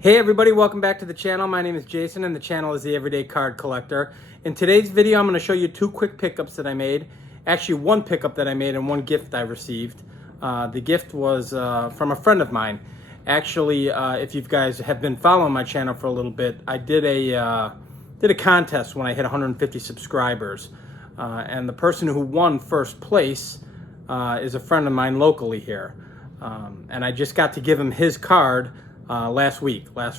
Hey everybody, welcome back to the channel. My name is Jason and the channel is The Everyday Card Collector. In today's video, I'm going to show you two quick pickups that I made. Actually, one pickup that I made and one gift I received. The gift was from a friend of mine. Actually, if you guys have been following my channel for a little bit, I did a contest when I hit 150 subscribers. And the person who won first place is a friend of mine locally here. And I just got to give him his card last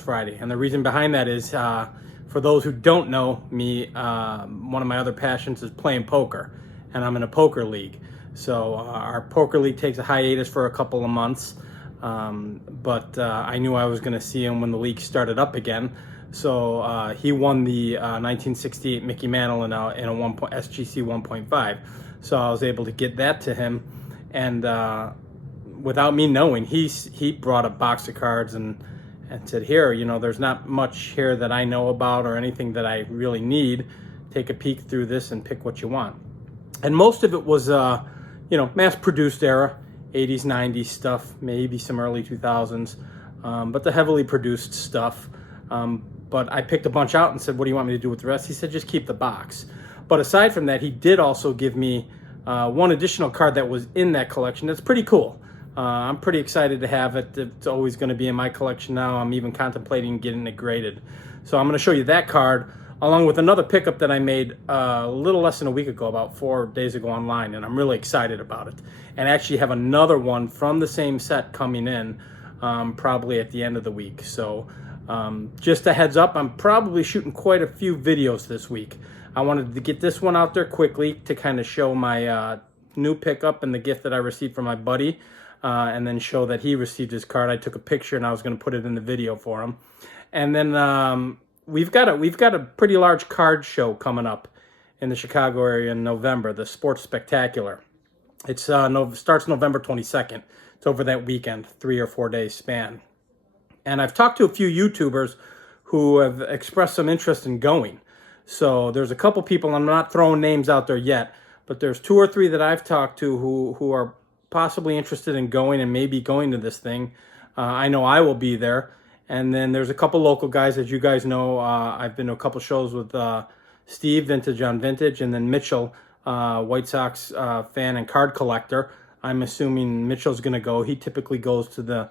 Friday. And the reason behind that is, for those who don't know me, one of my other passions is playing poker, and I'm in a poker league. So our poker league takes a hiatus for a couple of months, but I knew I was going to see him when the league started up again. So he won the 1968 Mickey Mantle in a SGC 1.5. So I was able to get that to him, and without me knowing, he brought a box of cards and said, here, you know, there's not much here that I know about or anything that I really need. Take a peek through this and pick what you want. And most of it was, you know, mass-produced era, 80s, 90s stuff, maybe some early 2000s, but the heavily produced stuff. But I picked a bunch out and said, what do you want me to do with the rest? He said, just keep the box. But aside from that, he did also give me one additional card that was in that collection. That's pretty cool. I'm pretty excited to have it. It's always going to be in my collection now. I'm even contemplating getting it graded. So I'm going to show you that card along with another pickup that I made a little less than a week ago, about 4 days ago online, and I'm really excited about it. And actually have another one from the same set coming in probably at the end of the week. So just a heads up, I'm probably shooting quite a few videos this week. I wanted to get this one out there quickly to kind of show my new pickup and the gift that I received from my buddy. And then show that he received his card. I took a picture and I was going to put it in the video for him. And then we've got a pretty large card show coming up in the Chicago area in November, the Sports Spectacular. It starts November 22nd. It's over that weekend, 3 or 4 days span. And I've talked to a few YouTubers who have expressed some interest in going. So there's a couple people, I'm not throwing names out there yet, but there's 2 or 3 that I've talked to who are possibly interested in going and maybe going to this thing. I know I will be there. And then there's a couple local guys, as you guys know. I've been to a couple shows with Steve, Vintage on Vintage, and then Mitchell, White Sox fan and card collector. I'm assuming Mitchell's going to go. He typically goes to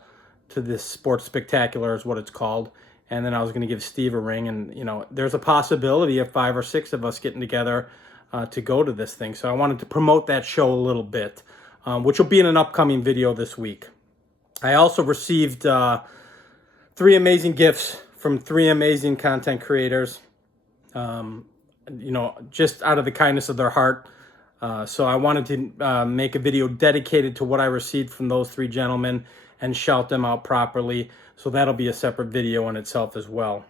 this Sports Spectacular is what it's called. And then I was going to give Steve a ring. And, you know, there's a possibility of 5 or 6 of us getting together to go to this thing. So I wanted to promote that show a little bit. Which will be in an upcoming video this week. I also received 3 amazing gifts from 3 amazing content creators, you know, just out of the kindness of their heart. So I wanted to make a video dedicated to what I received from those 3 gentlemen and shout them out properly. So that'll be a separate video in itself as well.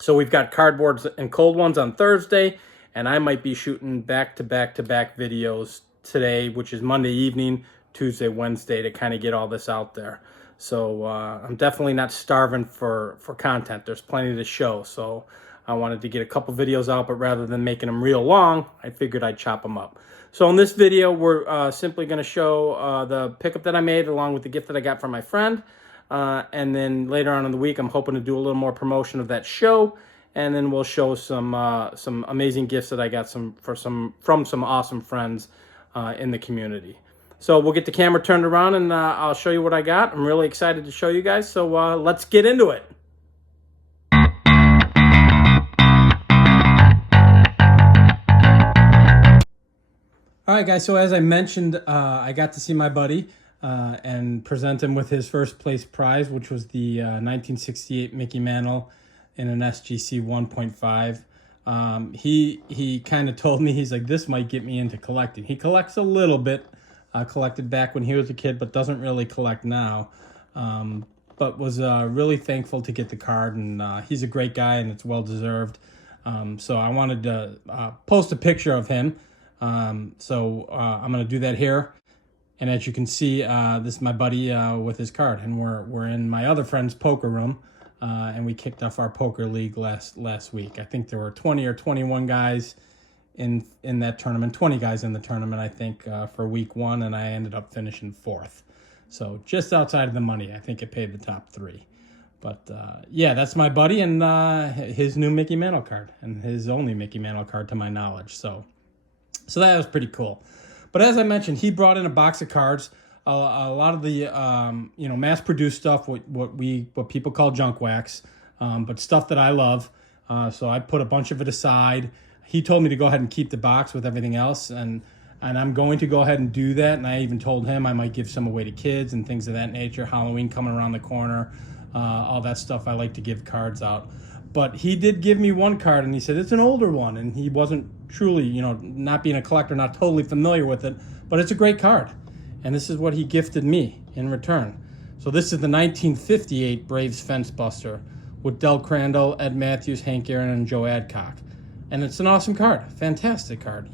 So we've got cardboards and cold ones on Thursday, and I might be shooting back-to-back videos today, which is Monday evening, Tuesday, Wednesday, to kind of get all this out there. So I'm definitely not starving for content. There's plenty to show. So I wanted to get a couple videos out, but rather than making them real long, I figured I'd chop them up. So in this video, we're simply going to show the pickup that I made along with the gift that I got from my friend. And then later on in the week, I'm hoping to do a little more promotion of that show. And then we'll show some amazing gifts that I got from some awesome friends in the community. So we'll get the camera turned around and I'll show you what I got. I'm really excited to show you guys, so let's get into it. All right, guys, so as I mentioned, I got to see my buddy and present him with his first place prize, which was the 1968 Mickey Mantle in an SGC 1.5. He kind of told me, he's like, this might get me into collecting. He collects a little bit, collected back when he was a kid, but doesn't really collect now. But was really thankful to get the card, and he's a great guy, and it's well deserved. So I wanted to post a picture of him. So I'm going to do that here. And as you can see, this is my buddy with his card, and we're in my other friend's poker room. And we kicked off our poker league last week. I think there were 20 or 21 guys in that tournament, 20 guys in the tournament, I think, for week 1, and I ended up finishing 4th. So just outside of the money. I think it paid the top 3. But yeah, that's my buddy and his new Mickey Mantle card, and his only Mickey Mantle card to my knowledge. So that was pretty cool. But as I mentioned, he brought in a box of cards. A lot of the mass-produced stuff, what people call junk wax, but stuff that I love. So I put a bunch of it aside. He told me to go ahead and keep the box with everything else, and I'm going to go ahead and do that. And I even told him I might give some away to kids and things of that nature. Halloween coming around the corner, all that stuff. I like to give cards out. But he did give me one card, and he said it's an older one, and he wasn't truly, not being a collector, not totally familiar with it, but it's a great card. And this is what he gifted me in return. So this is the 1958 Braves Fence Buster with Del Crandall, Ed Matthews, Hank Aaron, and Joe Adcock. And it's an awesome card, fantastic card.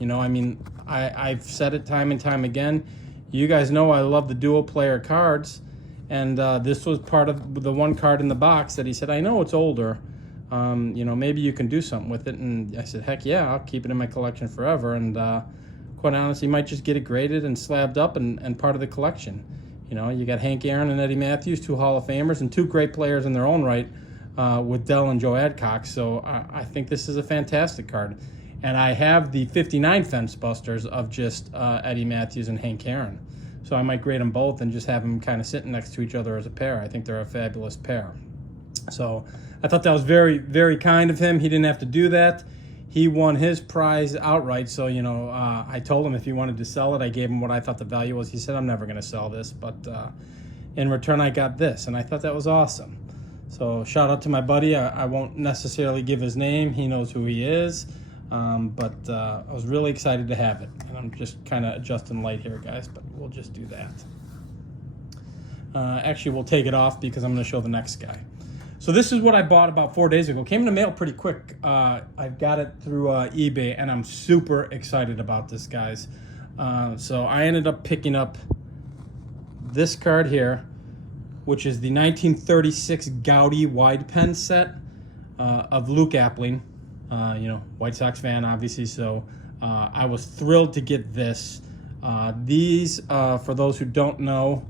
I've said it time and time again. You guys know I love the dual player cards, and this was part of the one card in the box that he said, I know it's older, maybe you can do something with it. And I said, heck yeah, I'll keep it in my collection forever. And quite honestly, might just get it graded and slabbed up and part of the collection. You got Hank Aaron and Eddie Matthews, 2 Hall of Famers, and 2 great players in their own right, with Del and Joe Adcock. So I think this is a fantastic card. And I have the 59 Fence Busters of just Eddie Matthews and Hank Aaron. So I might grade them both and just have them kind of sitting next to each other as a pair. I think they're a fabulous pair. So I thought that was very, very kind of him. He didn't have to do that. He won his prize outright. So, I told him if he wanted to sell it, I gave him what I thought the value was. He said, I'm never going to sell this. But in return, I got this. And I thought that was awesome. So shout out to my buddy. I won't necessarily give his name. He knows who he is. But I was really excited to have it. And I'm just kind of adjusting light here, guys. But we'll just do that. Actually, we'll take it off because I'm going to show the next guy. So this is what I bought about 4 days ago. Came in the mail pretty quick. I've got it through eBay, and I'm super excited about this, guys. So I ended up picking up this card here, which is the 1936 Gaudy wide pen set of Luke Appling. White Sox fan, obviously. So I was thrilled to get this. These, for those who don't know,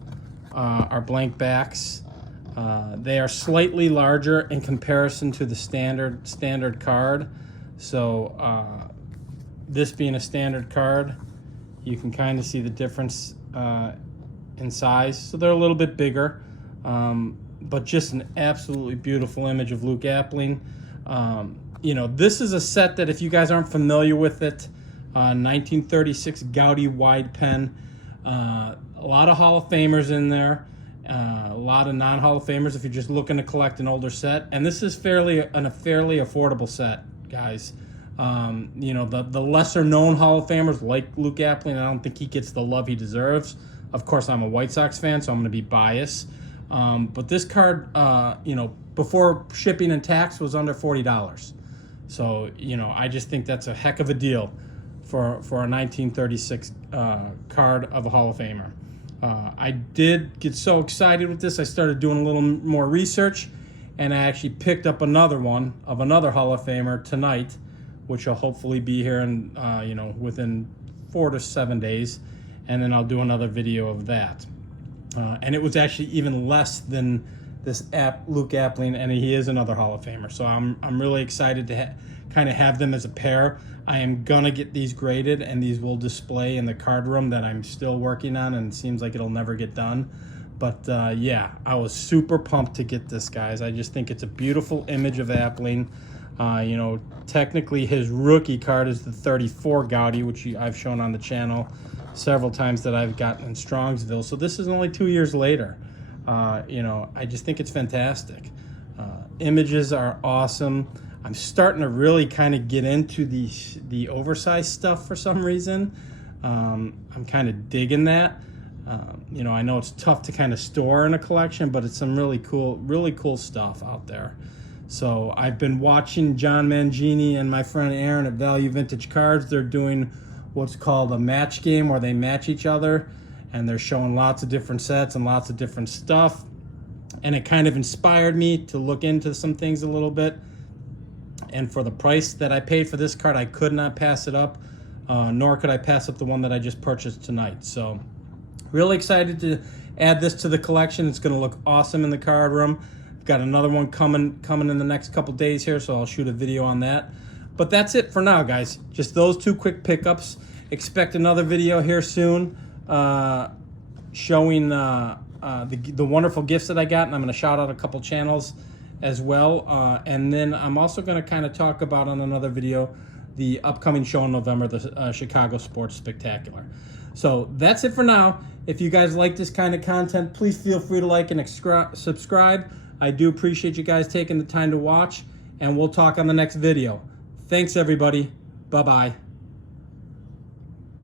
are blank backs. They are slightly larger in comparison to the standard card. So this being a standard card, you can kind of see the difference in size. So they're a little bit bigger, but just an absolutely beautiful image of Luke Appling. This is a set that if you guys aren't familiar with it, 1936 Gaudy wide pen, a lot of Hall of Famers in there. A lot of non-Hall of Famers if you're just looking to collect an older set. And this is a fairly affordable set, guys. The lesser-known Hall of Famers like Luke Appling, I don't think he gets the love he deserves. Of course, I'm a White Sox fan, so I'm going to be biased. But this card, before shipping and tax was under $40. So, I just think that's a heck of a deal for a 1936 card of a Hall of Famer. I did get so excited with this, I started doing a little more research, and I actually picked up another one of another Hall of Famer tonight, which will hopefully be here in, within 4 to 7 days, and then I'll do another video of that. And it was actually even less than this Luke Appling, and he is another Hall of Famer. So I'm really excited to kind of have them as a pair. I am gonna get these graded, and these will display in the card room that I'm still working on, and it seems like it'll never get done. But yeah, I was super pumped to get this, guys. I just think it's a beautiful image of Appling. Technically his rookie card is the 34 Gaudy, which I've shown on the channel several times that I've gotten in Strongsville. So this is only 2 years later. I just think it's fantastic. Images are awesome. I'm starting to really kind of get into the oversized stuff for some reason. I'm kind of digging that. I know it's tough to kind of store in a collection, but it's some really cool stuff out there. So I've been watching John Mangini and my friend Aaron at Value Vintage Cards. They're doing what's called a match game where they match each other, and they're showing lots of different sets and lots of different stuff. And it kind of inspired me to look into some things a little bit. And for the price that I paid for this card, I could not pass it up, nor could I pass up the one that I just purchased tonight. So really excited to add this to the collection. It's going to look awesome in the card room. got another one coming in the next couple days here, so I'll shoot a video on that. But that's it for now, guys. Just those two quick pickups. Expect another video here soon showing the wonderful gifts that I got, and I'm going to shout out a couple channels as well. And then I'm also going to kind of talk about on another video the upcoming show in November, the Chicago Sports Spectacular. So that's it for now. If you guys like this kind of content, please feel free to like and subscribe. I do appreciate you guys taking the time to watch, and we'll talk on the next video. Thanks, everybody. Bye-bye.